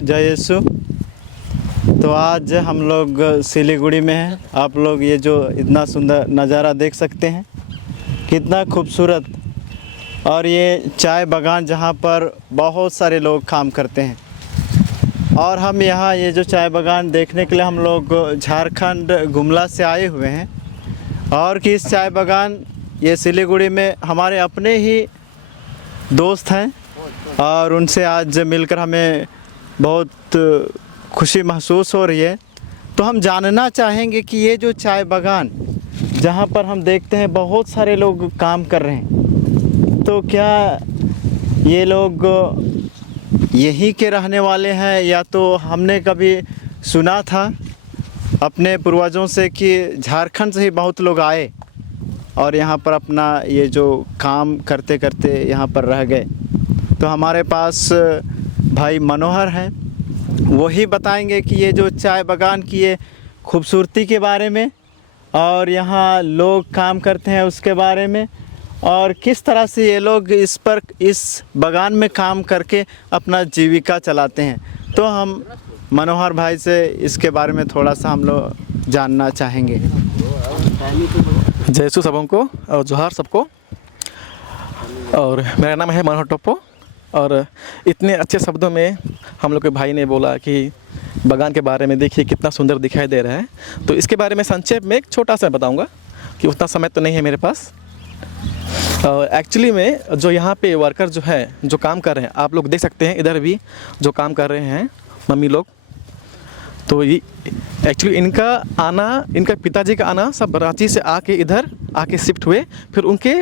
जय यीशु। तो आज हम लोग सिलीगुड़ी में हैं। आप लोग ये जो इतना सुंदर नज़ारा देख सकते हैं, कितना खूबसूरत। और ये चाय बागान जहाँ पर बहुत सारे लोग काम करते हैं। और हम यहाँ ये जो चाय बागान देखने के लिए हम लोग झारखंड गुमला से आए हुए हैं। और कि इस चाय बागान ये सिलीगुड़ी में हमारे अपने ही दोस्त हैं और उनसे आज मिलकर हमें बहुत खुशी महसूस हो रही है। तो हम जानना चाहेंगे कि ये जो चाय बागान जहाँ पर हम देखते हैं बहुत सारे लोग काम कर रहे हैं, तो क्या ये लोग यहीं के रहने वाले हैं या तो हमने कभी सुना था अपने पूर्वजों से कि झारखंड से ही बहुत लोग आए और यहाँ पर अपना ये जो काम करते करते यहाँ पर रह गए। तो हमारे पास भाई मनोहर हैं, वही बताएंगे कि ये जो चाय बागान की ये खूबसूरती के बारे में और यहाँ लोग काम करते हैं उसके बारे में, और किस तरह से ये लोग इस बागान में काम करके अपना जीविका चलाते हैं। तो हम मनोहर भाई से इसके बारे में थोड़ा सा हम लोग जानना चाहेंगे। जय यीशु सबों को और जोहार सबको। और मेरा नाम है मनोहर टोप्पो। और इतने अच्छे शब्दों में हम लोग के भाई ने बोला कि बागान के बारे में देखिए कितना सुंदर दिखाई दे रहा है। तो इसके बारे में संक्षेप में एक छोटा सा बताऊंगा कि उतना समय तो नहीं है मेरे पास। एक्चुअली में जो यहाँ पे वर्कर जो है जो काम कर रहे हैं, आप लोग देख सकते हैं इधर भी जो काम कर रहे हैं मम्मी लोग। तो ये एक्चुअली इनका पिताजी का आना सब रांची से आके इधर आके शिफ्ट हुए, फिर उनके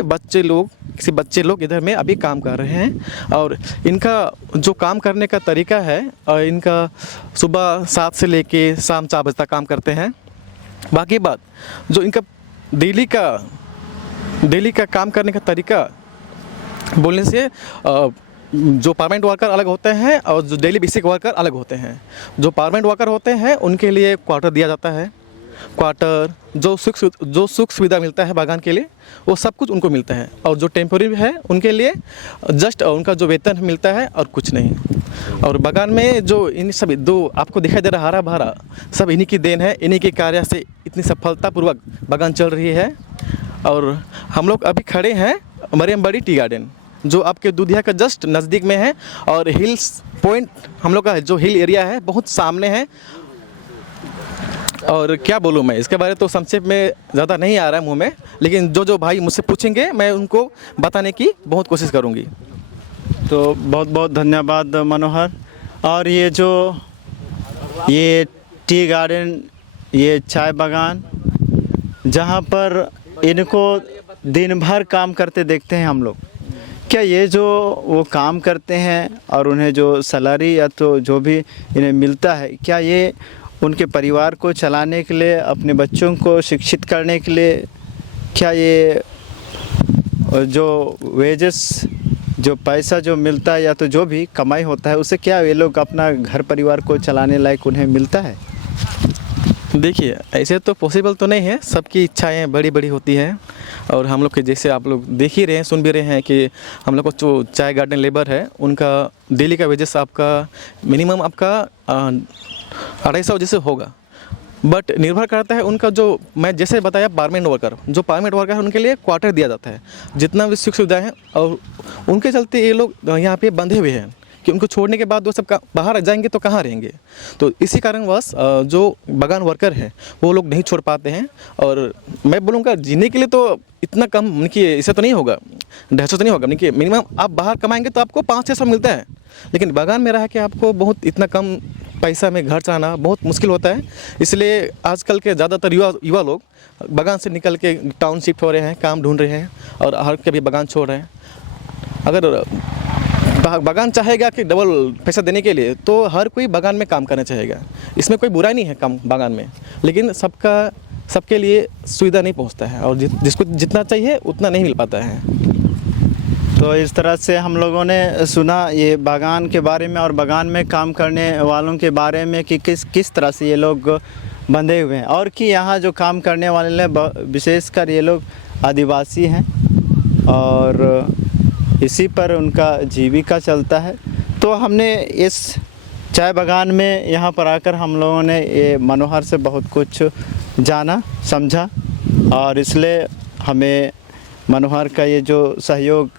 किसी बच्चे लोग इधर में अभी काम कर रहे हैं। और इनका जो काम करने का तरीका है, और इनका सुबह 7 से लेके शाम 4 बजे तक काम करते हैं। बाकी बात जो इनका डेली का काम करने का तरीका बोलने से जो परमानेंट वर्कर अलग होते हैं और जो डेली बेसिक वर्कर अलग होते हैं। जो परमानेंट वर्कर होते हैं उनके लिए क्वार्टर दिया जाता है। क्वार्टर जो सुख सुविधा मिलता है बागान के लिए वो सब कुछ उनको मिलता है। और जो टेम्पोररी है उनके लिए जस्ट उनका जो वेतन मिलता है और कुछ नहीं। और बागान में जो इन सब दो आपको दिखाई दे रहा हरा भरा सब इन्हीं की देन है। इन्हीं के कार्य से इतनी सफलतापूर्वक बागान चल रही है। और हम लोग अभी खड़े हैं मरियमबड़ी टी गार्डन जो आपके दूधिया का जस्ट नज़दीक में है। और हिल्स पॉइंट हम लोग का जो हिल एरिया है बहुत सामने है। और क्या बोलूँ मैं इसके बारे तो संक्षेप में ज़्यादा नहीं आ रहा है मुँह में, लेकिन जो भाई मुझसे पूछेंगे मैं उनको बताने की बहुत कोशिश करूँगी। तो बहुत बहुत धन्यवाद मनोहर। और ये टी गार्डन, ये चाय बागान जहाँ पर इनको दिन भर काम करते देखते हैं हम लोग, क्या ये जो वो काम करते हैं और उन्हें जो सैलरी या तो जो भी इन्हें मिलता है, क्या ये उनके परिवार को चलाने के लिए, अपने बच्चों को शिक्षित करने के लिए, क्या ये जो वेजेस जो पैसा जो मिलता है या तो जो भी कमाई होता है उससे क्या ये लोग अपना घर परिवार को चलाने लायक उन्हें मिलता है? देखिए ऐसे तो पॉसिबल तो नहीं है, सबकी इच्छाएं बड़ी बड़ी होती हैं। और हम लोग के जैसे आप लोग देख ही रहे हैं, सुन भी रहे हैं कि हम लोग को जो चाय गार्डन लेबर है उनका डेली का वेजेस आपका मिनिमम आपका 250 जैसे होगा। बट निर्भर करता है उनका जो मैं जैसे बताया परमानेंट वर्कर है उनके लिए क्वार्टर दिया जाता है जितना भी सुख सुविधाएँ हैं। और उनके चलते ये लोग यहाँ पे बंधे हुए हैं कि उनको छोड़ने के बाद वो सब बाहर जाएंगे तो कहाँ रहेंगे। तो इसी कारणवश जो बागान वर्कर हैं वो लोग नहीं छोड़ पाते हैं। और मैं बोलूँगा जीने के लिए तो इतना कम देखिए इससे तो नहीं होगा, 250 तो नहीं होगा। देखिए मिनिमम आप बाहर कमाएंगे तो आपको 500-600 मिलता है, लेकिन बागान में रह के आपको बहुत इतना कम पैसा में घर चलाना बहुत मुश्किल होता है। इसलिए आजकल के ज़्यादातर युवा लोग बागान से निकल के टाउन शिफ्ट हो रहे हैं, काम ढूंढ रहे हैं और हर कभी बागान छोड़ रहे हैं। अगर बागान चाहेगा कि डबल पैसा देने के लिए तो हर कोई बागान में काम करना चाहेगा, इसमें कोई बुराई नहीं है काम बागान में, लेकिन सबके लिए सुविधा नहीं पहुंचता है और जिसको जितना चाहिए उतना नहीं मिल पाता है। तो इस तरह से हम लोगों ने सुना ये बागान के बारे में और बागान में काम करने वालों के बारे में कि किस तरह से ये लोग बंधे हुए हैं और कि यहाँ जो काम करने वाले विशेषकर ये लोग आदिवासी हैं और इसी पर उनका जीविका चलता है। तो हमने इस चाय बागान में यहाँ पर आकर हम लोगों ने ये मनोहर से बहुत कुछ जाना समझा, और इसलिए हमें मनोहर का ये जो सहयोग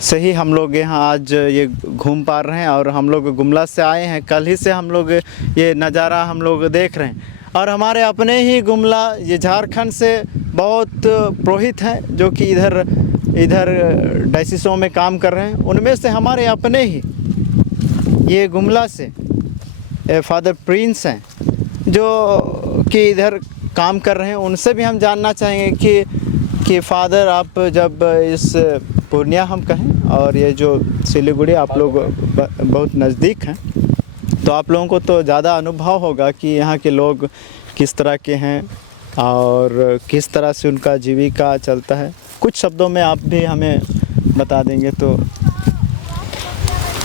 से ही हम लोग यहाँ आज ये घूम पा रहे हैं। और हम लोग गुमला से आए हैं, कल ही से हम लोग ये नज़ारा हम लोग देख रहे हैं। और हमारे अपने ही गुमला, ये झारखंड से बहुत पुरोहित हैं जो कि इधर डायसिसों में काम कर रहे हैं। उनमें से हमारे अपने ही ये गुमला से फादर प्रिंस हैं जो कि इधर काम कर रहे हैं। उनसे भी हम जानना चाहेंगे कि फादर, आप जब इस पूर्णिया हम कहें और ये जो सिलीगुड़ी आप लोग बहुत नज़दीक हैं, तो आप लोगों को तो ज़्यादा अनुभव होगा कि यहाँ के लोग किस तरह के हैं और किस तरह से उनका जीविका चलता है। कुछ शब्दों में आप भी हमें बता देंगे तो।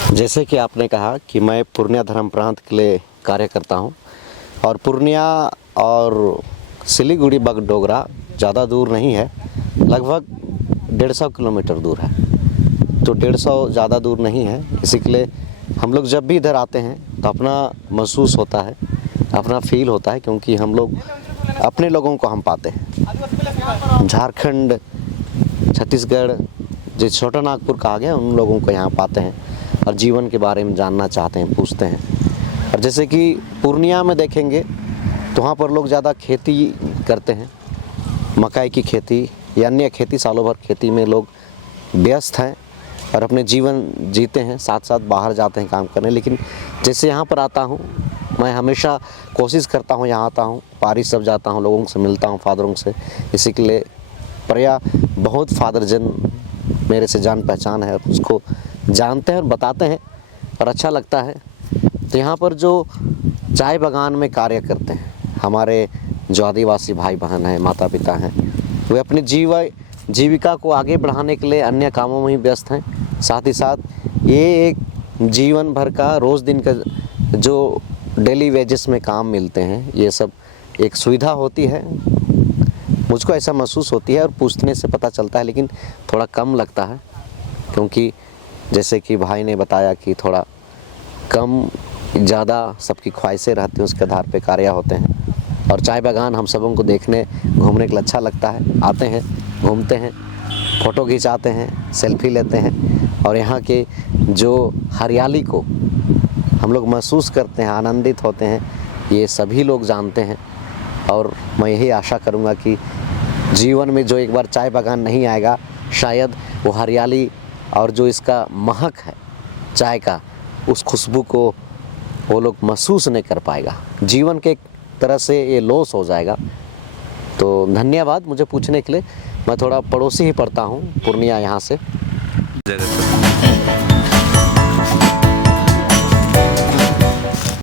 जैसे कि आपने कहा कि मैं पूर्णिया धर्म प्रांत के लिए कार्य करता हूँ, और पूर्णिया और सिलीगुड़ी बगडोगरा ज़्यादा दूर नहीं है, लगभग 150 किलोमीटर दूर है। तो 150 ज़्यादा दूर नहीं है, इसी के लिए हम लोग जब भी इधर आते हैं तो अपना महसूस होता है, अपना फील होता है, क्योंकि हम लोग अपने लोगों को हम पाते हैं। झारखंड, छत्तीसगढ़, जो छोटा नागपुर कहा गया, उन लोगों को यहाँ पाते हैं और जीवन के बारे में जानना चाहते हैं, पूछते हैं। और जैसे कि पूर्णिया में देखेंगे तो वहाँ पर लोग ज़्यादा खेती करते हैं, मकई की खेती या अन्य खेती, सालों भर खेती में लोग व्यस्त हैं और अपने जीवन जीते हैं, साथ साथ बाहर जाते हैं काम करने। लेकिन जैसे यहाँ पर आता हूँ, मैं हमेशा कोशिश करता हूँ, यहाँ आता हूँ, पारिश सब जाता हूँ, लोगों से मिलता हूँ, फादरों से। इसी के लिए पर्या बहुत फादर जन मेरे से जान पहचान है, उसको जानते हैं और बताते हैं और अच्छा लगता है। तो यहाँ पर जो चाय बागान में कार्य करते हैं हमारे जो आदिवासी भाई बहन हैं, माता पिता हैं, वे अपनी जीविका को आगे बढ़ाने के लिए अन्य कामों में ही व्यस्त हैं। साथ ही साथ ये एक जीवन भर का रोज़ दिन का जो डेली वेजेस में काम मिलते हैं, ये सब एक सुविधा होती है। मुझको ऐसा महसूस होती है और पूछने से पता चलता है, लेकिन थोड़ा कम लगता है, क्योंकि जैसे कि भाई ने बताया कि थोड़ा कम ज़्यादा सबकी ख्वाहिशें रहती हैं, उसके आधार पे कार्य होते हैं। और चाय बागान हम सबों को देखने घूमने के लिए अच्छा लगता है। आते हैं, घूमते हैं, फ़ोटो खिंचाते हैं, सेल्फी लेते हैं, और यहाँ के जो हरियाली को हम लोग महसूस करते हैं, आनंदित होते हैं, ये सभी लोग जानते हैं। और मैं यही आशा करूँगा कि जीवन में जो एक बार चाय बागान नहीं आएगा, शायद वो हरियाली और जो इसका महक है चाय का, उस खुशबू को वो लोग महसूस नहीं कर पाएगा। जीवन के एक तरह से ये लॉस हो जाएगा। तो धन्यवाद मुझे पूछने के लिए। मैं थोड़ा पड़ोसी ही पड़ता हूँ पूर्णिया यहाँ से।